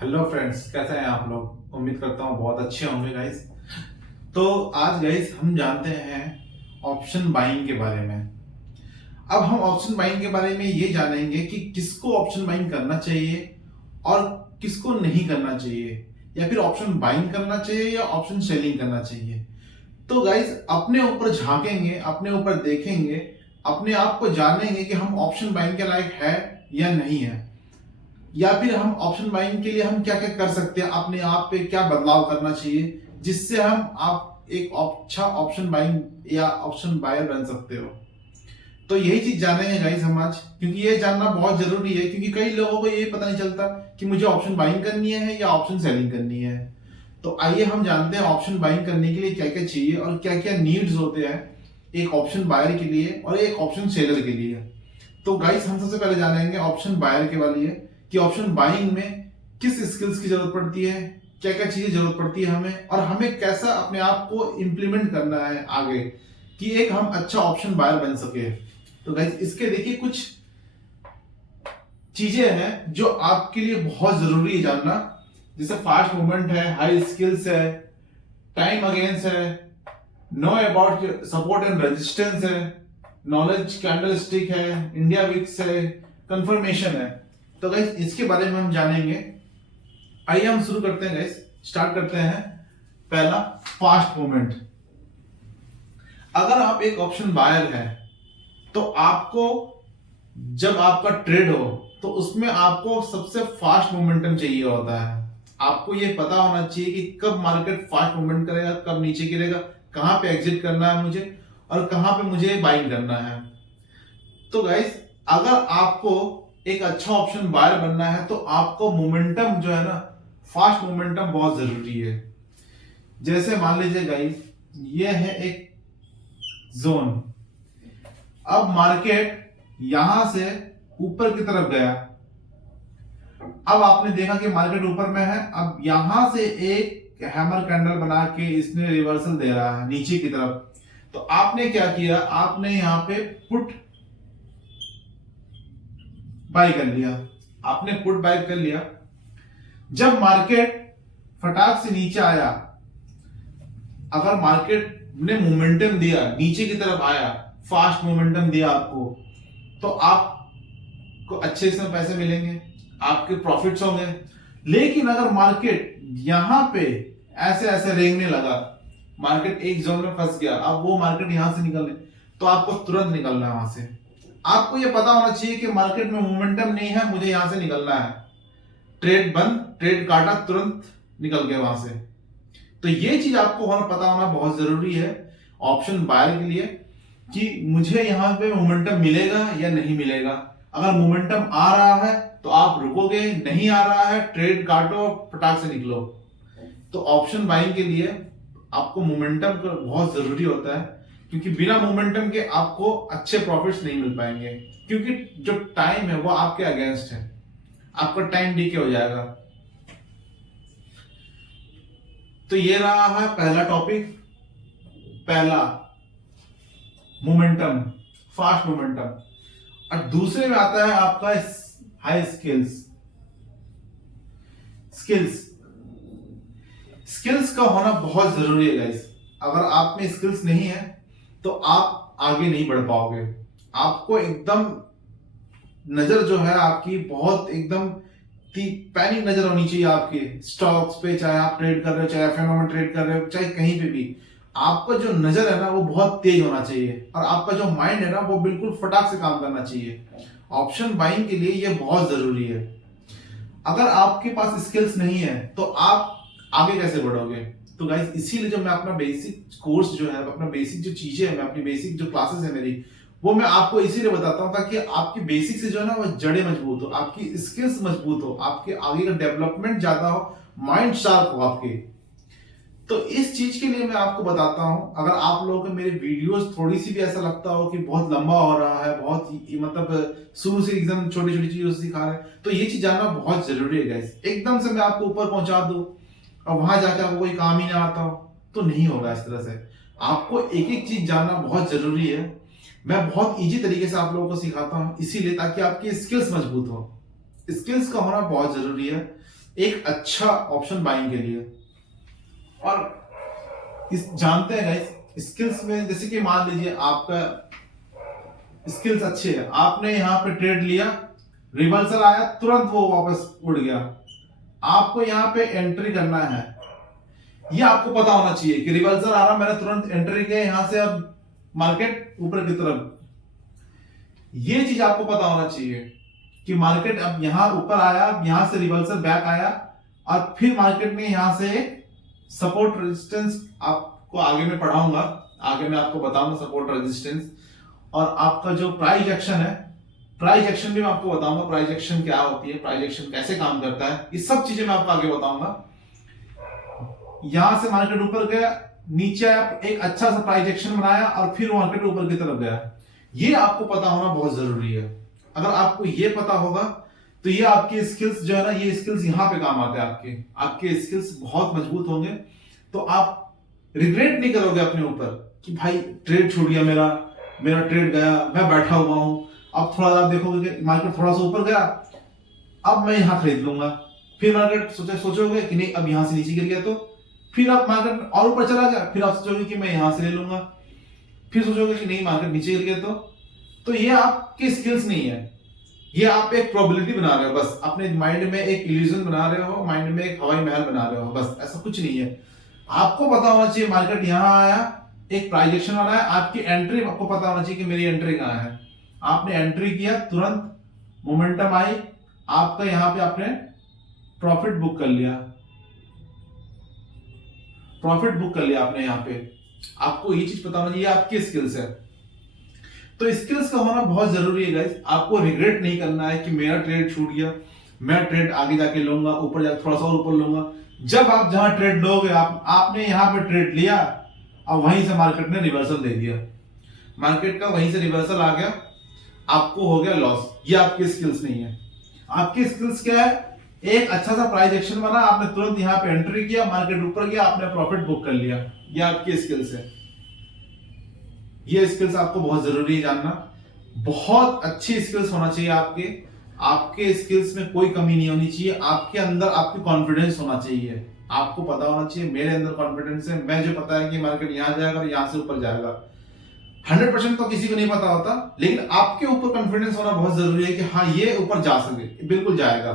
Hello friends, कैसे हैं आप लोग। उम्मीद करता हूँ बहुत अच्छे होंगे गाइस। तो आज गाइस हम जानते हैं ऑप्शन बाइंग के बारे में। अब हम ऑप्शन बाइंग के बारे में ये जानेंगे कि किसको ऑप्शन बाइंग करना चाहिए और किसको नहीं करना चाहिए, या फिर ऑप्शन बाइंग करना चाहिए या ऑप्शन सेलिंग करना चाहिए। तो गाइस अपने ऊपर झांकेंगे, अपने ऊपर देखेंगे, अपने आप को जानेंगे कि हम ऑप्शन बाइंग के लायक है या नहीं है, या फिर हम ऑप्शन बाइंग के लिए हम क्या क्या कर सकते हैं, अपने आप पे क्या बदलाव करना चाहिए जिससे हम आप एक अच्छा ऑप्शन बाइंग या ऑप्शन बायर बन सकते हो। तो यही चीज जानेंगे गाइस हम आज, क्योंकि ये जानना बहुत जरूरी है, क्योंकि कई लोगों को ये पता नहीं चलता कि मुझे ऑप्शन बाइंग करनी है या ऑप्शन सेलिंग करनी है। तो आइए हम जानते हैं ऑप्शन बाइंग करने के लिए क्या क्या चाहिए और क्या क्या नीड्स होते हैं एक ऑप्शन बायर के लिए और एक ऑप्शन सेलर के लिए। तो गाइस हम सबसे पहले जानेंगे ऑप्शन बायर के वाली है कि ऑप्शन बाइंग में किस स्किल्स की जरूरत पड़ती है, क्या क्या चीजें जरूरत पड़ती है हमें, और हमें कैसा अपने आप को इम्प्लीमेंट करना है आगे कि एक हम अच्छा ऑप्शन बायर बन सके। तो गाइस इसके देखिए कुछ चीजें हैं जो आपके लिए बहुत जरूरी है जानना, जैसे फास्ट मूवमेंट है, हाई स्किल्स है, टाइम अगेंस्ट है, know about support and resistance है, नॉलेज कैंडल स्टिक है, इंडिया विक्स है, कंफर्मेशन है। तो गाइस इसके बारे में हम जानेंगे। आइए हम शुरू करते हैं गाइस, स्टार्ट करते हैं। पहला, फास्ट मूवमेंट। अगर आप एक ऑप्शन बायर है तो आपको जब आपका ट्रेड हो तो उसमें आपको सबसे फास्ट मोमेंटम चाहिए होता है। आपको ये पता होना चाहिए कि कब मार्केट फास्ट मूवमेंट करेगा, कब नीचे गिरेगा, कहां पे एग्जिट करना है मुझे और कहां पे मुझे बाइंग करना है। तो गाइस अगर आपको एक अच्छा ऑप्शन बायर बनना है तो आपको मोमेंटम जो है ना, फास्ट मोमेंटम बहुत जरूरी है। जैसे मान लीजिए गाइस ये है एक जोन, अब मार्केट यहां से ऊपर की तरफ गया, अब आपने देखा कि मार्केट ऊपर में है, अब यहां से एक हैमर कैंडल बना के इसने रिवर्सल दे रहा है नीचे की तरफ। तो आपने क्या किया, आपने यहां पे पुट बाय कर लिया, आपने पुट बाय कर लिया। जब मार्केट फटाक से नीचे आया, अगर मार्केट ने मोमेंटम दिया, नीचे की तरफ आया, फास्ट मोमेंटम दिया आपको, तो आपको अच्छे इसमें पैसे मिलेंगे, आपके प्रॉफिट्स होंगे। लेकिन अगर मार्केट यहां पे ऐसे ऐसे रेंगने लगा, मार्केट एक जोन में फंस गया, अब वो मार्केट यहां से निकलने, तो आपको तुरंत निकलना है वहां से। आपको ये पता होना चाहिए कि मार्केट में मोमेंटम नहीं है, मुझे यहां से निकलना है। ट्रेड बंद, ट्रेड काटा, तुरंत निकल गया वहां से। तो ये चीज आपको पता होना बहुत जरूरी है ऑप्शन बायर के लिए कि मुझे यहां पे मोमेंटम मिलेगा या नहीं मिलेगा। अगर मोमेंटम आ रहा है तो आप रुकोगे, नहीं आ रहा है ट्रेड काटो, फटाक से निकलो। तो ऑप्शन बाइंग के लिए आपको मोमेंटम का बहुत जरूरी होता है, क्योंकि बिना मोमेंटम के आपको अच्छे प्रॉफिट्स नहीं मिल पाएंगे, क्योंकि जो टाइम है वो आपके अगेंस्ट है, आपका टाइम डीके हो जाएगा। तो ये रहा है पहला टॉपिक, पहला मोमेंटम, फास्ट मोमेंटम। और दूसरे में आता है आपका हाई स्किल्स। स्किल्स स्किल्स का होना बहुत जरूरी है गाइस। अगर आप में स्किल्स नहीं है तो आप आगे नहीं बढ़ पाओगे। आपको एकदम नजर जो है आपकी बहुत एकदम पैनिक नजर होनी चाहिए आपकी स्टॉक्स पे, चाहे आप ट्रेड कर रहे हो, चाहे एफएमओ में ट्रेड कर रहे हो, चाहे कहीं पे भी। आपका जो नजर है ना वो बहुत तेज होना चाहिए, और आपका जो माइंड है ना वो बिल्कुल फटाक से काम करना चाहिए। ऑप्शन बाइंग के लिए ये बहुत जरूरी है। अगर आपके पास स्किल्स नहीं है तो आप आगे कैसे बढ़ोगे। तो गाइस इसीलिए जो मैं अपना बेसिक कोर्स जो है, अपना बेसिक जो चीजें है, मैं अपनी बेसिक जो क्लासेस है मेरी, वो मैं आपको इसीलिए बताता हूं ताकि आपकी बेसिक से जो है ना वो जड़ें मजबूत हो, आपकी स्किल्स मजबूत हो, आपके आगे का डेवलपमेंट ज्यादा हो, माइंड शार्प हो आपके। तो इस चीज के लिए मैं आपको बताता हूं। अगर आप लोगों को मेरे वीडियोस थोड़ी सी भी ऐसा लगता हो कि बहुत लंबा हो रहा है, बहुत मतलब शुरू से एकदम छोटी छोटी चीजों से सिखा रहे हैं, तो ये चीज जानना बहुत जरूरी है गाइस। एकदम से मैं आपको ऊपर पहुंचा दूं और वहां जाकर आपको कोई काम ही ना आता हो तो नहीं होगा। इस तरह से आपको एक एक चीज जानना बहुत जरूरी है। मैं बहुत इजी तरीके से आप लोगों को सिखाता हूं, इसीलिए ताकि आपकी स्किल्स मजबूत हो। स्किल्स का होना बहुत जरूरी है। एक अच्छा ऑप्शन बाइंग के लिए। और इस जानते हैं गाइस, स्किल्स में जैसे कि मान लीजिए आपका स्किल्स अच्छे है, आपने यहाँ पे ट्रेड लिया, रिवर्सल आया, तुरंत वो वापस उड़ गया, आपको यहाँ पे एंट्री करना है। ये आपको पता होना चाहिए कि रिवर्सल आ रहा, मैंने तुरंत एंट्री किया यहां से, अब मार्केट ऊपर की तरफ। ये चीज आपको पता होना चाहिए कि मार्केट अब यहां ऊपर आया, अब यहां से रिवर्सल बैक आया, और फिर मार्केट में यहां से सपोर्ट रेजिस्टेंस, आपको आगे में पढ़ाऊंगा, आगे मैं आपको बताऊंगा सपोर्ट रेजिस्टेंस। और आपका जो प्राइस एक्शन है, प्राइस एक्शन भी मैं आपको बताऊंगा, प्राइस एक्शन क्या होती है, प्राइस एक्शन कैसे काम करता है, ये सब चीजें मैं आपको आगे बताऊंगा। यहां से मार्केट ऊपर गया, नीचे आया, एक अच्छा सा प्राइस एक्शन बनाया, और फिर मार्केट ऊपर की तरफ गया। ये आपको पता होना बहुत जरूरी है। अगर आपको ये पता होगा तो ये आपकी स्किल्स जो है ना, ये स्किल्स यहां पे काम आते हैं, आपके आपके स्किल्स बहुत मजबूत होंगे। तो आप रिग्रेट नहीं करोगे अपने ऊपर कि भाई ट्रेड छूट गया, मेरा मेरा ट्रेड गया, मैं बैठा हुआ हूं। अब थोड़ा आप देखोगे कि मार्केट थोड़ा सा ऊपर गया, अब मैं यहां खरीद लूंगा, फिर मार्केट सोचोगे कि नहीं अब यहां से नीचे गिर गया, तो फिर आप मार्केट और ऊपर चला गया, फिर आप सोचोगे कि मैं यहां से ले लूंगा, फिर सोचोगे कि नहीं मार्केट नीचे गिर गया, तो ये आपकी स्किल्स नहीं है, ये आप एक प्रोबेबिलिटी बना रहे हो, बस अपने माइंड में एक इल्यूजन बना रहे हो, माइंड में एक हवाई महल बना रहे हो, बस ऐसा कुछ नहीं है। आपको पता होना चाहिए मार्केट यहां आया, एक प्राइजेक्शन आ रहा है, आपकी एंट्री आपको पता होना चाहिए कि मेरी एंट्री कहां है। आपने एंट्री किया, तुरंत मोमेंटम आई, आपका यहां पे आपने प्रॉफिट बुक कर लिया, प्रॉफिट बुक कर लिया आपने यहां पे। आपको ये चीज पता होना चाहिए, आपकी स्किल्स है। तो स्किल्स का होना बहुत जरूरी है गाइस। आपको रिग्रेट नहीं करना है कि मेरा ट्रेड छूट गया, मैं ट्रेड आगे जाके लूंगा, ऊपर जाके थोड़ा सा और ऊपर लूंगा। जब आप जहां ट्रेड लोगे, आपने यहां पे ट्रेड लिया, और वहीं से मार्केट ने रिवर्सल दे दिया, मार्केट का वहीं से रिवर्सल आ गया, आपको हो गया लॉस। ये आपकी स्किल्स नहीं है। आपकी स्किल्स क्या है, एक अच्छा सा प्राइस एक्शन बना, आपने तुरंत यहां पे एंट्री किया, मार्केट ऊपर गया, आपने प्रॉफिट बुक कर लिया, ये आपकी स्किल्स है। ये स्किल्स आपको बहुत जरूरी है जानना, बहुत अच्छी स्किल्स होना चाहिए आपके। आपके स्किल्स में कोई कमी नहीं होनी चाहिए, आपके अंदर आपकी कॉन्फिडेंस होना चाहिए। आपको पता होना चाहिए मेरे अंदर कॉन्फिडेंस है, मैं जो पता है कि मार्केट यहां जाएगा और यहां से ऊपर जाएगा। 100% तो किसी को नहीं पता होता, लेकिन आपके ऊपर कॉन्फिडेंस होना बहुत जरूरी है कि हाँ ये ऊपर जा सके, बिल्कुल जाएगा।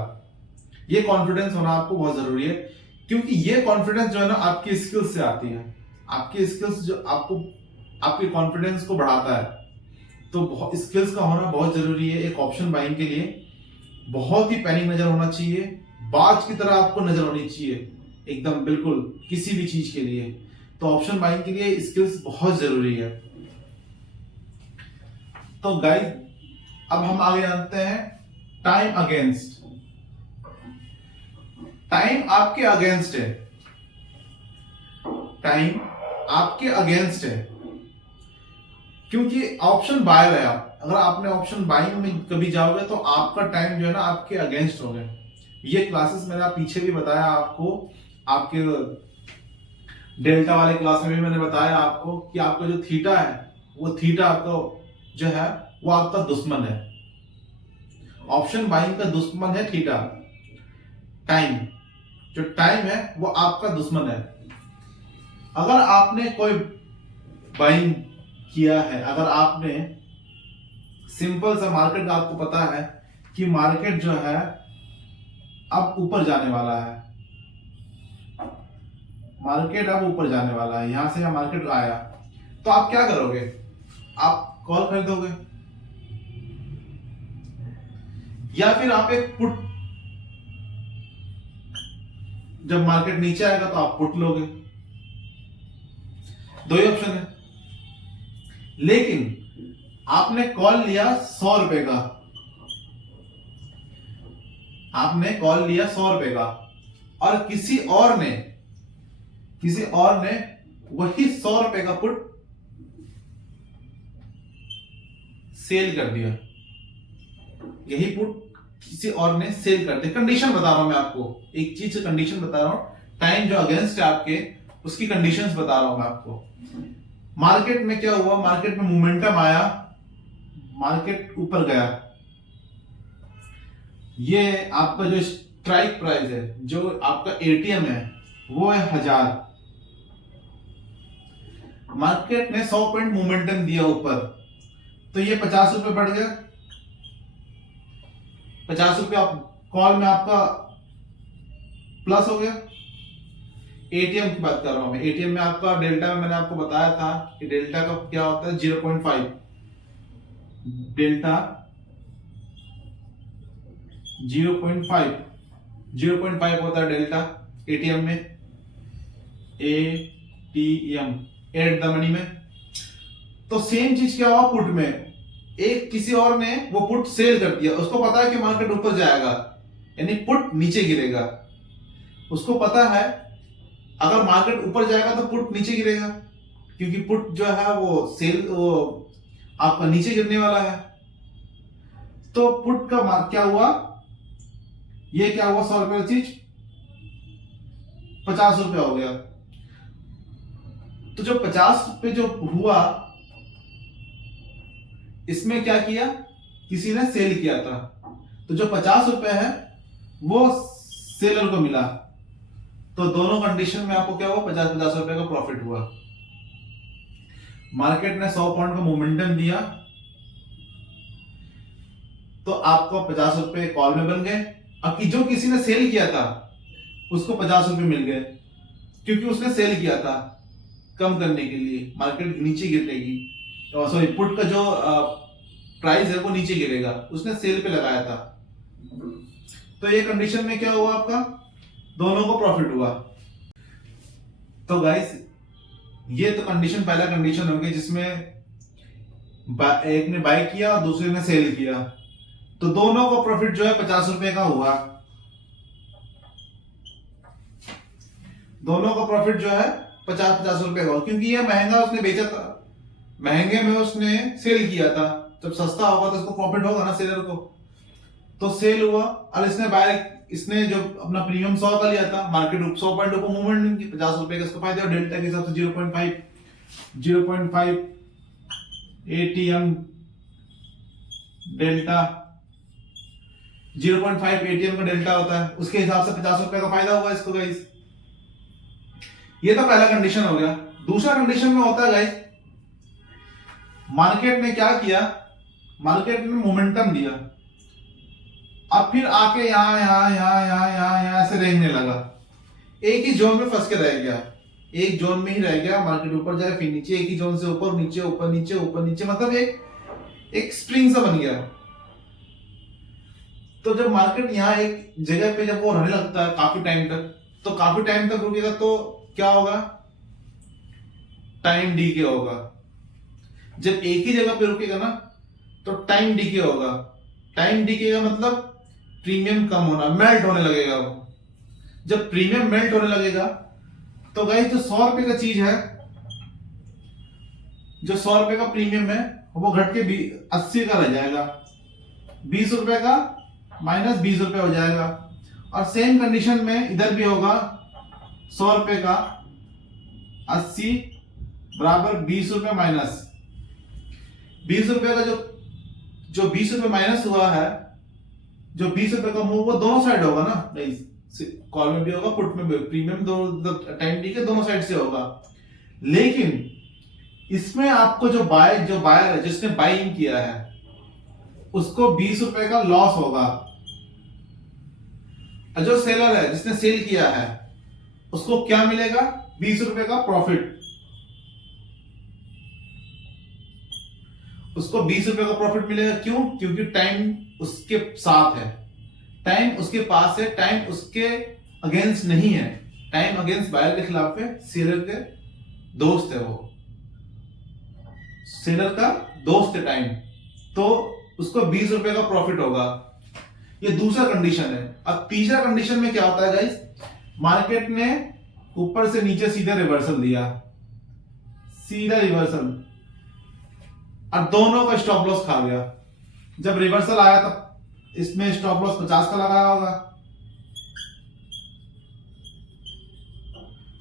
ये कॉन्फिडेंस होना आपको बहुत जरूरी है, क्योंकि ये कॉन्फिडेंस जो है ना आपकी स्किल्स से आती है। आपकी स्किल्स जो आपको आपके कॉन्फिडेंस को बढ़ाता है। तो स्किल्स का होना बहुत जरूरी है एक ऑप्शन बाइंग के लिए। बहुत ही पैनिक नजर होना चाहिए, बाज की तरह आपको नजर होनी चाहिए एकदम, बिल्कुल किसी भी चीज के लिए। तो ऑप्शन बाइंग के लिए स्किल्स बहुत जरूरी है। तो गाइस अब हम आगे जानते हैं टाइम अगेंस्ट। टाइम आपके अगेंस्ट है, टाइम आपके अगेंस्ट है, क्योंकि ऑप्शन बायर है। आप अगर आपने ऑप्शन बाइंग में कभी जाओगे तो आपका टाइम जो है ना आपके अगेंस्ट हो गए। ये क्लासेस मैंने पीछे भी बताया आपको, आपके डेल्टा वाले क्लास में भी मैंने बताया आपको कि आपका जो थीटा है, वो थीटा आपका जो है वो आपका दुश्मन है। ऑप्शन बाइंग का दुश्मन है थीटा, टाइम। जो टाइम है वो आपका दुश्मन है। अगर आपने कोई बाइंग किया है, अगर आपने सिंपल सा मार्केट का आपको पता है कि मार्केट जो है अब ऊपर जाने वाला है, मार्केट अब ऊपर जाने वाला है, यहां से मार्केट आया, तो आप क्या करोगे? आप कॉल खरीदोगे, या फिर आप एक पुट, जब मार्केट नीचे आएगा तो आप पुट लोगे। दो ही ऑप्शन है। लेकिन आपने कॉल लिया 100 रुपए का, आपने कॉल लिया 100 रुपए का, और किसी और ने वही 100 रुपए का पुट सेल कर दिया। यही पुट किसी और ने सेल कर दिया। कंडीशन बता रहा हूं मैं आपको, एक चीज का कंडीशन बता रहा हूं, टाइम जो अगेंस्ट है आपके उसकी कंडीशंस बता रहा हूं मैं आपको। मार्केट में क्या हुआ, मार्केट में मोमेंटम आया, मार्केट ऊपर गया, ये आपका जो स्ट्राइक प्राइस है, जो आपका एटीएम है वो है 1000। मार्केट ने 100 पॉइंट मोमेंटम दिया ऊपर, तो ये 50 रुपए बढ़ गया। 50 रुपए कॉल में आपका प्लस हो गया। एटीएम की बात कर रहा हूं मैं। एटीएम में आपका डेल्टा में मैंने आपको बताया था कि डेल्टा का क्या होता है, 0.5 डेल्टा 0.5 होता है डेल्टा एटीएम में। एटीएम एट द मनी में। तो सेम चीज क्या हुआ पुट में, एक किसी और ने वो पुट सेल कर दिया, उसको पता है कि मार्केट ऊपर जाएगा, यानी पुट नीचे गिरेगा। उसको पता है अगर मार्केट ऊपर जाएगा तो पुट नीचे गिरेगा, क्योंकि पुट जो है वो आपका नीचे गिरने वाला है। तो पुट का क्या हुआ, ये क्या हुआ, 100 रुपए का चीज 50 रुपया हो गया। तो जो 50 रुपए जो हुआ, इसमें क्या किया, किसी ने सेल किया था, तो जो 50 रुपए है वो सेलर को मिला। तो दोनों कंडीशन में आपको क्या हुआ, 50-50 रुपए का प्रॉफिट हुआ। मार्केट ने 100 पॉइंट का मोमेंटम दिया, तो आपको 50 रुपए कॉल में बन गए। अब जो किसी ने सेल किया था उसको 50 रुपए मिल गए, क्योंकि उसने सेल किया था कम करने के लिए, मार्केट नीचे गिरने की, सॉरी पुट का जो प्राइस है वो नीचे गिरेगा, उसने सेल पे लगाया था। तो ये कंडीशन में क्या हुआ, आपका दोनों को प्रॉफिट हुआ। तो गाइस ये तो कंडीशन, पहला कंडीशन हो गया जिसमें एक ने बाय किया और दूसरे ने सेल किया, तो दोनों को प्रॉफिट जो है 50 रुपए का हुआ। दोनों का प्रॉफिट जो है 50-50 रुपए का, क्योंकि ये महंगा उसने बेचा था, महंगे में उसने सेल किया था। जब सस्ता होगा तो उसको प्रॉफिट होगा ना सेलर को। तो सेल हुआ और इसने जो अपना प्रीमियम 100 का लिया था, मार्केट 100 पॉइंट ऊपर मूवमेंट की, 50 रुपए का इसको फायदा, और डेल्टा के हिसाब से 0.5 एटीएम डेल्टा 0.5 एटीएम का डेल्टा होता है, उसके हिसाब से 50 रुपए का फायदा हुआ इसको गाइस। ये तो पहला कंडीशन हो गया। दूसरा कंडीशन में होता है गाइस, मार्केट ने क्या किया, मार्केट ने मोमेंटम दिया, अब फिर आके यहां ऐसे रेंगने लगा, एक ही जोन में फंस के रह गया, एक जोन में ही रह गया। मार्केट ऊपर जाए फिर नीचे, एक ही जोन से ऊपर नीचे ऊपर नीचे ऊपर नीचे, मतलब एक स्प्रिंग सा बन गया। तो जब मार्केट यहाँ एक जगह पे जब वो रहने लगता है काफी टाइम तक, तो काफी टाइम तक रुकेगा तो क्या होगा, टाइम डीके होगा। जब एक ही जगह पे रुकेगा ना तो टाइम डीके होगा। टाइम डीके का मतलब प्रीमियम कम होना, मेल्ट होने लगेगा वो। जब प्रीमियम मेल्ट होने लगेगा तो गाइस जो 100 रुपए का चीज है, जो 100 रुपए का प्रीमियम है वो घट के 80 का रह जाएगा, 20 रुपए का माइनस 20 रुपए हो जाएगा। और सेम कंडीशन में इधर भी होगा, 100 रुपए का 80 बराबर 20 रुपए माइनस 20 रुपए का जो 20 रुपए माइनस हुआ है, जो 20 रुपए का मूव वो दोनों साइड होगा ना, नहीं कॉल में भी होगा पुट में भी, प्रीमियम दोनों टाइम डी के दोनों साइड से होगा। लेकिन इसमें आपको जो बायर है जिसने बाइंग किया है उसको 20 रुपए का लॉस होगा, और जो सेलर है जिसने सेल किया है उसको क्या मिलेगा, 20 रुपए का प्रॉफिट। उसको 20 रुपए का प्रॉफिट मिलेगा, क्यों, क्योंकि टाइम उसके साथ है, टाइम उसके पास है, टाइम उसके अगेंस्ट नहीं है, टाइम अगेंस्ट बायर के खिलाफ है, सेलर के दोस्त है, वो सेलर का दोस्त है टाइम, तो उसको 20 रुपए का प्रॉफिट होगा। ये दूसरा कंडीशन है। अब तीसरा कंडीशन में क्या होता है गाइस, मार्केट ने ऊपर से नीचे सीधा रिवर्सल दिया, सीधा रिवर्सल, और दोनों का स्टॉप लॉस खा गया। जब रिवर्सल आया तब इसमें स्टॉप लॉस 50 का लगाया होगा,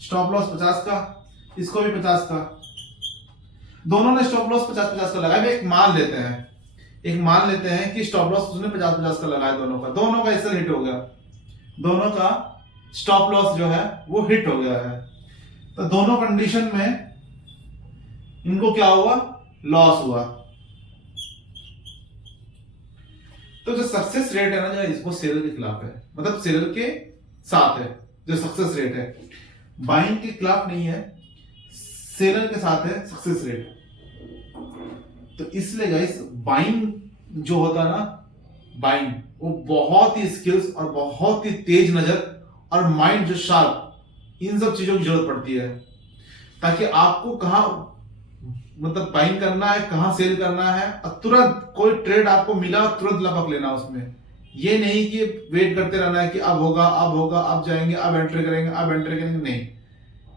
स्टॉप लॉस 50 का, इसको भी 50 का, दोनों ने स्टॉप लॉस 50-50 का लगाया। एक मान लेते हैं कि स्टॉप लॉस उसने 50-50 का लगाया, दोनों का इससे हिट हो गया, दोनों का स्टॉप लॉस जो है वो हिट हो गया है। तो दोनों कंडीशन में इनको क्या हुआ, लॉस हुआ। तो जो सक्सेस रेट है ना जो इसको सेलर के खिलाफ है, मतलब सेलर के साथ है जो सक्सेस रेट है, बाइंग के खिलाफ नहीं है, सेलर के साथ है सक्सेस रेट। तो इसलिए गाइस बाइंग जो होता है ना, बाइंग वो बहुत ही स्किल्स और बहुत ही तेज नजर और माइंड जो शार्प, इन सब चीजों की जरूरत पड़ती है, ताकि आपको कहां मतलब बाइंग करना है, कहां सेल करना है, और तुरंत कोई ट्रेड आपको मिला तुरंत लपक लेना उसमें। ये नहीं कि वेट करते रहना है कि अब होगा अब होगा अब जाएंगे अब एंट्री करेंगे अब एंट्री करेंगे, नहीं।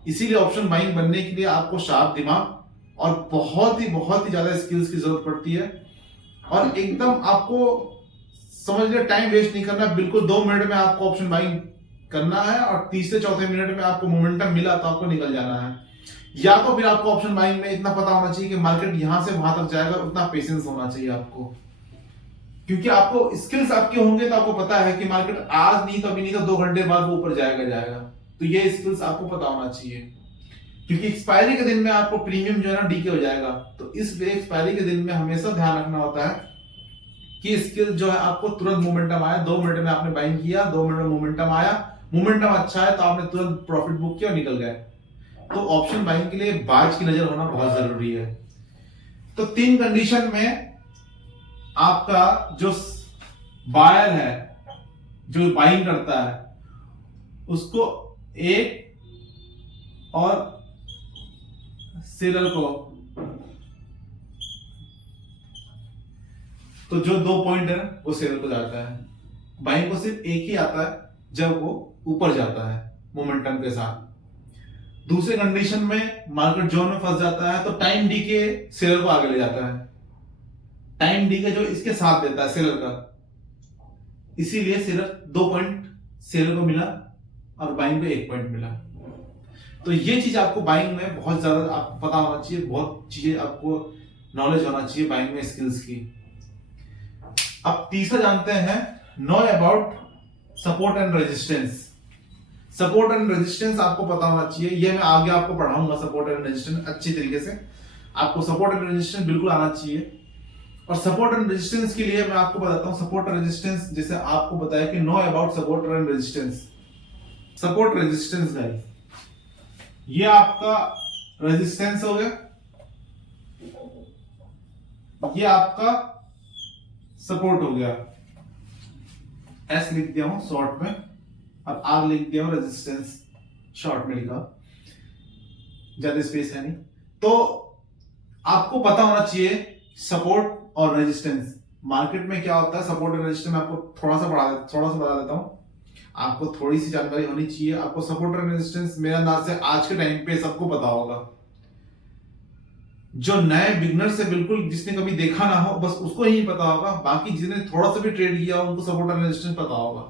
इसीलिए ऑप्शन बाइंग बनने के लिए आपको शार्प दिमाग और बहुत ही ज्यादा स्किल्स की जरूरत पड़ती है। और एकदम आपको समझ लिया टाइम वेस्ट नहीं करना, बिल्कुल 2 मिनट में आपको ऑप्शन बाइंग करना है और तीसरे चौथे मिनट में आपको मोमेंटम मिला तो आपको निकल जाना है। या तो फिर आपको ऑप्शन बाइंग में इतना पता होना चाहिए कि मार्केट यहां से वहां तक जाएगा, उतना पेशेंस होना चाहिए आपको, क्योंकि आपको स्किल्स आपके होंगे तो आपको पता है कि मार्केट आज नहीं तो अभी नहीं तो 2 घंटे बाद वो ऊपर जाएगा। तो ये स्किल्स आपको पता होना चाहिए, क्योंकि एक्सपायरी के दिन में आपको प्रीमियम जो है ना डीके हो जाएगा। तो इसलिए एक्सपायरी के दिन में हमेशा ध्यान रखना होता है कि स्किल जो है आपको तुरंत मोमेंटम आया, 2 मिनट में आपने बाइंग किया, 2 मिनट में मोमेंटम आया, मोमेंटम अच्छा है तो आपने तुरंत प्रॉफिट बुक किया और निकल गए। तो ऑप्शन बाइंग के लिए बाज की नजर होना बहुत जरूरी है। तो 3 कंडीशन में आपका जो बायर है जो बाइंग करता है उसको एक और सेलर को, तो जो 2 पॉइंट है वो सेलर को जाता है। बाइंग को सिर्फ एक ही आता है जब वो ऊपर जाता है मोमेंटम के साथ। दूसरे कंडीशन में मार्केट जोन में फंस जाता है तो टाइम डी के सेलर को आगे ले जाता है, टाइम डी के जो इसके साथ देता है सेलर का, इसीलिए सेलर 2 पॉइंट सेलर को मिला और बाइंग को 1 पॉइंट मिला। तो ये चीज आपको बाइंग में बहुत ज्यादा आपको पता होना चाहिए, बहुत चीजें आपको नॉलेज होना चाहिए बाइंग में स्किल्स की। अब तीसरा जानते हैं, know about support and resistance. Support and resistance आपको पता होना चाहिए, ये मैं आगे आपको पढ़ाऊंगा सपोर्ट एंड रेजिस्टेंस अच्छी तरीके से। आपको सपोर्ट एंड रेजिस्टेंस बिल्कुल आना चाहिए। और सपोर्ट एंड रेजिस्टेंस के लिए मैं आपको बताता हूं सपोर्ट एंड रेजिस्टेंस, जैसे आपको बताया कि know about support and resistance. Support resistance guys, ये आपका रेजिस्टेंस हो गया, ये आपका सपोर्ट हो गया। एस लिख दिया हूं शॉर्ट में और आर लिख दिया हूं रेजिस्टेंस शॉर्ट में लिखा, ज्यादा स्पेस है नहीं। तो आपको पता होना चाहिए सपोर्ट और रेजिस्टेंस मार्केट में क्या होता है। सपोर्ट और रेजिस्टेंस में आपको थोड़ा सा बता देता हूं, आपको थोड़ी सी जानकारी होनी चाहिए। आपको सपोर्ट और रेजिस्टेंस मेरे अंदाज से आज के टाइम पे सबको पता होगा। जो नए बिगनर से बिल्कुल जिसने कभी देखा ना हो बस उसको ही पता होगा, बाकी जिसने थोड़ा सा भी ट्रेड किया उनको सपोर्ट और रेजिस्टेंस पता होगा।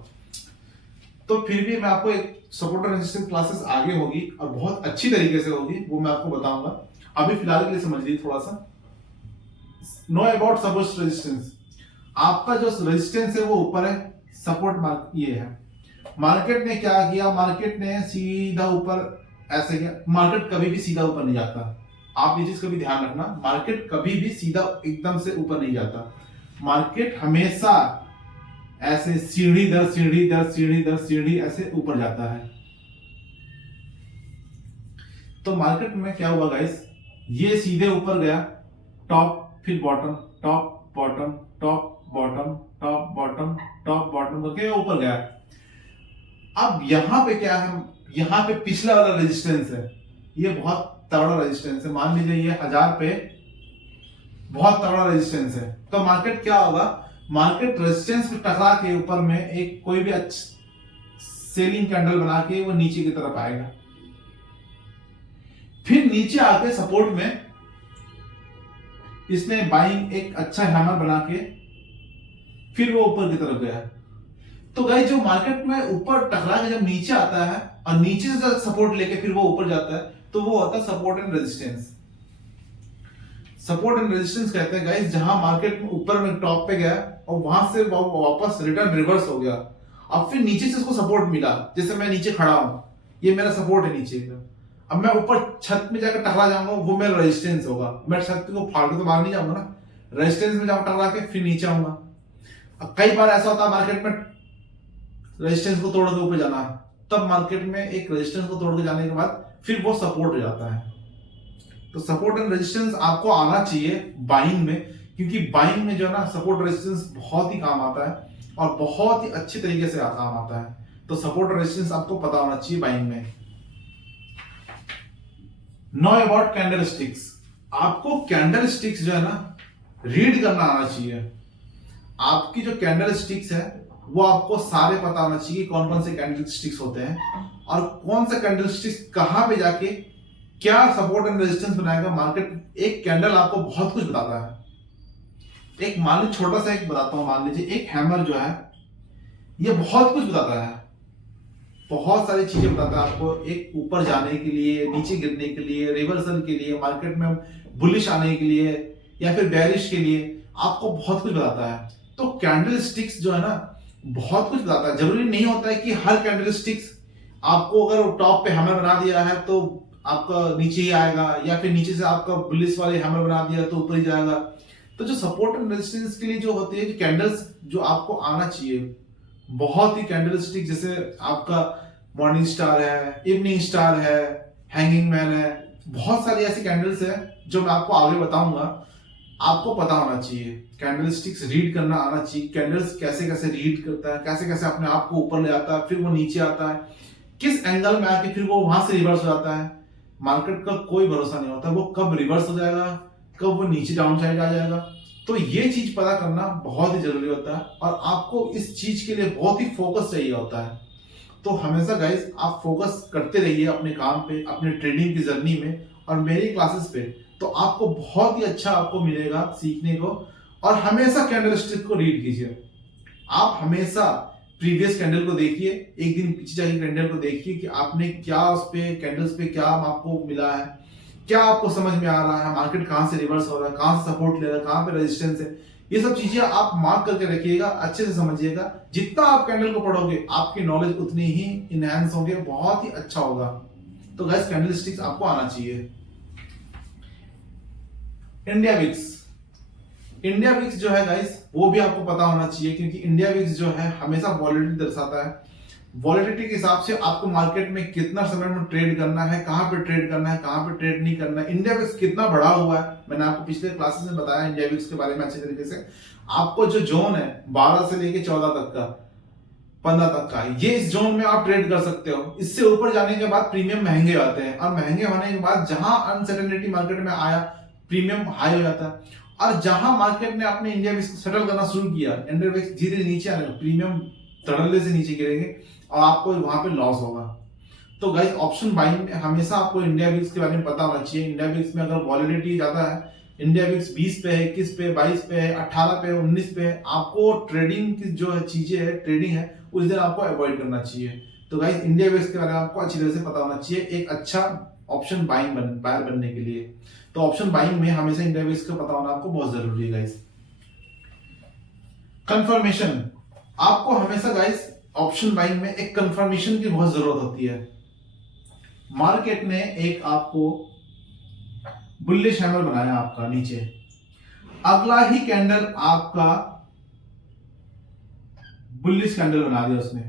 तो फिर भी मैं आपको एक सपोर्ट और रेजिस्टेंस क्लासेस आगे होगी और बहुत अच्छी तरीके से होगी, वो मैं आपको बताऊंगा। अभी फिलहाल के लिए समझ लीजिए थोड़ा सा। नो अबाउट सपोर्ट रेजिस्टेंस, आपका जो रेजिस्टेंस है वो ऊपर है, सपोर्ट मार्क ये है। मार्केट ने क्या किया, मार्केट ने सीधा ऊपर ऐसे किया। मार्केट कभी भी सीधा ऊपर नहीं जाता, आप ये चीज कभी ध्यान रखना। मार्केट कभी भी सीधा एकदम से ऊपर नहीं जाता, मार्केट हमेशा ऐसे सीढ़ी दर सीढ़ी दर सीढ़ी दर सीढ़ी ऐसे ऊपर जाता है। तो मार्केट में क्या हुआ गाइस, ये सीधे ऊपर गया, टॉप फिर bottom, top bottom top bottom top bottom top bottom करके ऊपर गया। अब यहां पे क्या है, यहां पे पिछला वाला रेजिस्टेंस है, ये बहुत तगड़ा रेजिस्टेंस है। मान लीजिए ये 1000 पे बहुत तगड़ा रेजिस्टेंस है। तो मार्केट क्या होगा, मार्केट रेजिस्टेंस में टकरा के ऊपर में एक कोई भी अच्छा सेलिंग कैंडल बना के वो नीचे की तरफ आएगा, फिर नीचे आके सपोर्ट में इसने बाइंग एक अच्छा हैमर बना के फिर वो ऊपर की तरफ गया। तो गाइस जो मार्केट में ऊपर टकरा के जब नीचे आता है और नीचे से जब सपोर्ट लेके फिर वो ऊपर जाता है तो वो होता है support and resistance. Support and resistance कहते हैं गाइस जहां मार्केट में ऊपर में टॉप पे गया और वहां से वापस रिटर्न रिवर्स हो गया अब फिर नीचे से इसको सपोर्ट मिला, जैसे मैं नीचे खड़ा हूं, ये मेरा सपोर्ट है नीचे का। अब मैं ऊपर छत में जाकर टकरा जाऊंगा, वो मेरा रेजिस्टेंस होगा। मैं छत को फाड़ के तो बाहर नहीं जाऊंगा ना, रेजिस्टेंस में जाऊंगा टकरा के, फिर नीचे आऊंगा। अब कई बार ऐसा होता है मार्केट में रेजिस्टेंस को तोड़ के ऊपर जाना है, तब मार्केट में एक रेजिस्टेंस को तोड़ के जाने के बाद फिर वो सपोर्ट हो जाता है। तो सपोर्ट एंड रेजिस्टेंस आपको आना चाहिए बाइंग में, क्योंकि बाइंग में जो है ना सपोर्ट रेजिस्टेंस बहुत ही काम आता है और बहुत ही अच्छे तरीके से काम आता है। तो सपोर्ट और रेजिस्टेंस आपको पता होना चाहिए बाइंग में। नो अबाउट कैंडल स्टिक्स, आपको कैंडल स्टिक्स जो है ना रीड करना आना चाहिए। आपकी जो कैंडल स्टिक्स है वो आपको सारे पता होना चाहिए कौन कौन से कैंडल स्टिक्स होते हैं और कौन सा कैंडल स्टिक्स कहां पे जाके क्या सपोर्ट एंड रेजिस्टेंस बनाएगा। मार्केट एक कैंडल आपको बहुत कुछ बताता है। एक मान लीजिए छोटा सा एक बताता हूं, मान लीजिए एक हैमर जो है ये बहुत कुछ बताता है, बहुत सारी चीजें बताता है आपको। एक ऊपर जाने के लिए, नीचे गिरने के लिए, रिवर्सल के लिए, मार्केट में बुलिश आने के लिए या फिर बेरिश के लिए आपको बहुत कुछ बताता है। तो कैंडल स्टिक्स जो है ना बहुत कुछ बताता है। जरूरी नहीं होता है कि हर कैंडल स्टिक्स आपको अगर टॉप पे हैमर बना दिया है तो आपका नीचे ही आएगा, या फिर नीचे से आपका बुलिश वाले हैमर बना दिया तो ऊपर ही जाएगा। तो जो सपोर्ट एंड रेजिस्टेंस के लिए जो होती है कैंडल्स जो आपको आना चाहिए, बहुत ही कैंडल स्टिक, जैसे आपका मॉर्निंग स्टार है, इवनिंग स्टार है, हैंगिंग मैन है, बहुत सारी ऐसी कैंडल्स है जो मैं आपको आगे बताऊंगा। आपको पता होना चाहिए, कैंडल स्टिक्स रीड करना आना चाहिए। कैंडल्स कैसे कैसे रीड करता है, कैसे कैसे अपने आप को ऊपर ले आता है, फिर वो नीचे आता है, किस एंगल में आके फिर वो वहां से रिवर्स हो जाता है। मार्केट का कोई भरोसा नहीं होता, वो कब रिवर्स हो जाएगा, कब वो नीचे डाउन साइड आ जाएगा। तो ये चीज पता करना बहुत ही जरूरी होता है और आपको इस चीज के लिए बहुत ही फोकस चाहिए होता है। तो हमेशा गाइस आप फोकस करते रहिए अपने काम पे, अपने ट्रेडिंग की जर्नी में और मेरी क्लासेस पे, तो आपको बहुत ही अच्छा आपको मिलेगा सीखने को। और हमेशा कैंडल स्टिक को रीड कीजिए। आप हमेशा प्रीवियस कैंडल को देखिए, एक दिन पीछे जाके कैंडल को देखिए कि आपने क्या उस पे कैंडल्स पे क्या आपको मिला है, क्या आपको समझ में आ रहा है, मार्केट कहां से रिवर्स हो रहा है, कहां से सपोर्ट ले रहा है, कहां पे रेजिस्टेंस है। ये सब चीजें आप मार्क करके रखिएगा, अच्छे से समझिएगा। जितना आप कैंडल को पढ़ोगे आपकी नॉलेज उतनी ही इनहैंस होंगे, बहुत ही अच्छा होगा। तो गाइस कैंडल स्टिक्स आपको आना चाहिए। इंडिया विक्स, इंडिया विक्स जो है गाइस वो भी आपको पता होना चाहिए, क्योंकि इंडिया विक्स जो है हमेशा वॉलेटिलिटी दर्शाता है। वॉलेटिलिटी के हिसाब से आपको मार्केट में कितना समय में ट्रेड करना है, कहां पे ट्रेड करना है, कहां पे ट्रेड नहीं करना है। इंडिया विक्स कितना बढ़ा हुआ है, मैंने आपको पिछले क्लासेस में बताया इंडिया विक्स के बारे में अच्छे तरीके से। आपको जो जोन है 12 से लेके 14 तक का, 15 तक का, ये इस जोन में आप ट्रेड कर सकते हो। इससे ऊपर जाने के बाद प्रीमियम महंगे आते हैं और महंगे होने के बाद जहां अनसर्टेनिटी मार्केट में आया प्रीमियम हाई हो जाता है। और जहां मार्केट ने अपने इंडिया विक्स को सेटल करना शुरू किया, इंडिया विक्स धीरे नीचे आने, प्रीमियम तड़ल्ले से नीचे गिरेंगे और आपको वहां पे लॉस होगा। तो गाइस ऑप्शन बाइंग में हमेशा आपको इंडिया विक्स के बारे में पता होना चाहिए। इंडिया विक्स में अगर वॉलेटिलिटी ज्यादा है, इंडिया विक्स 20 पे है, 21 पे, 22 पे है, 18 पे, 19 पे है, आपको ट्रेडिंग की जो है चीजें है, ट्रेडिंग है, उस दिन आपको अवॉइड करना चाहिए। तो गाइस इंडिया विक्स के बारे में आपको अच्छी तरह से पता होना चाहिए एक अच्छा ऑप्शन बाइंग बायर बनने के लिए। तो ऑप्शन बाइंग में हमेशा इंडिया विक्स का पता होना आपको बहुत जरूरी है गाइस। कंफर्मेशन, आपको हमेशा गाइस ऑप्शन बाइंग में एक कंफर्मेशन की बहुत जरूरत होती है। मार्केट ने एक आपको बुलिश हैमर बनाया आपका नीचे, अगला ही कैंडल आपका बुलिश कैंडल बना दिया उसने,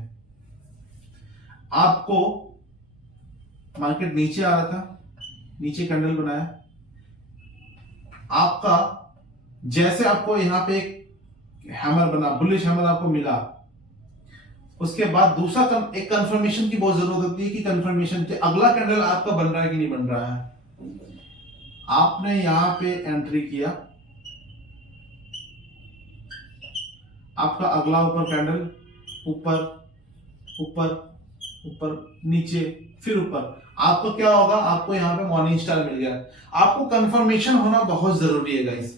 आपको मार्केट नीचे आ रहा था, नीचे कैंडल बनाया आपका, जैसे आपको यहां पे एक हैमर बना, बुलिश हैमर आपको मिला, उसके बाद दूसरा एक कंफर्मेशन की बहुत जरूरत होती है कि कंफर्मेशन के अगला कैंडल आपका बन रहा है कि नहीं बन रहा है। आपने यहां पे एंट्री किया, आपका अगला ऊपर कैंडल, ऊपर ऊपर ऊपर नीचे फिर ऊपर, आपको क्या होगा, आपको यहां पे मॉर्निंग स्टार मिल गया। आपको कंफर्मेशन होना बहुत जरूरी है गाइस,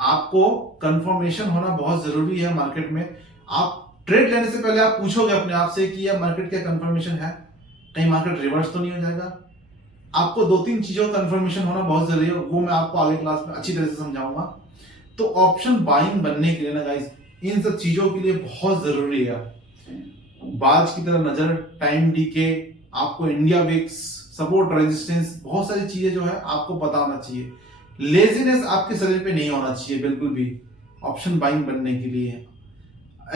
आपको कंफर्मेशन होना बहुत जरूरी है मार्केट में। आप ट्रेड लेने से पहले आप पूछोगे अपने आप से कि यह मार्केट क्या कंफर्मेशन है, कहीं मार्केट रिवर्स तो नहीं हो जाएगा। आपको 2-3 चीजों का कंफर्मेशन होना बहुत जरूरी है, वो मैं आपको आगे क्लास में अच्छी तरह से समझाऊंगा। तो ऑप्शन बाइंग बनने के लिए ना गाइस इन सब चीजों के लिए बहुत जरूरी है। बाज की तरह नजर, टाइम डीके, आपको इंडिया विक्स, सपोर्ट रेजिस्टेंस, बहुत सारी चीजें जो है आपको पता होना चाहिए। लेजीनेस आपके शरीर पे नहीं होना चाहिए बिल्कुल भी ऑप्शन बाइंग बनने के लिए।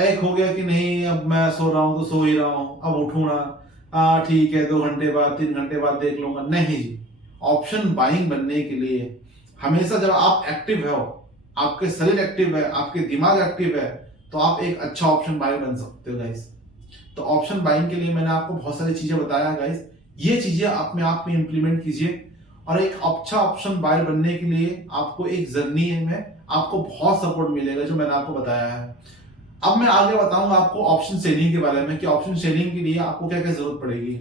एक हो गया कि नहीं अब मैं सो रहा हूं तो सो ही रहा हूं, अब उठू ना, ठीक है 2 घंटे बाद 3 घंटे बाद देख लूंगा, नहीं जी। ऑप्शन बाइंग बनने के लिए हमेशा जब आप एक्टिव हो, आपके शरीर एक्टिव है, आपके दिमाग एक्टिव है, तो आप एक अच्छा ऑप्शन बायर बन सकते हो गाइस। तो ऑप्शन बाइंग के लिए मैंने आपको बहुत सारी चीजें बताया गाइस, ये चीजें अपने आप में इंप्लीमेंट कीजिए और एक अच्छा ऑप्शन बायर बनने के लिए आपको एक जर्नी में आपको बहुत सपोर्ट मिलेगा जो मैंने आपको बताया है। अब मैं आगे बताऊंगा आपको ऑप्शन सेलिंग के बारे में कि ऑप्शन सेलिंग के लिए आपको क्या क्या जरूरत पड़ेगी।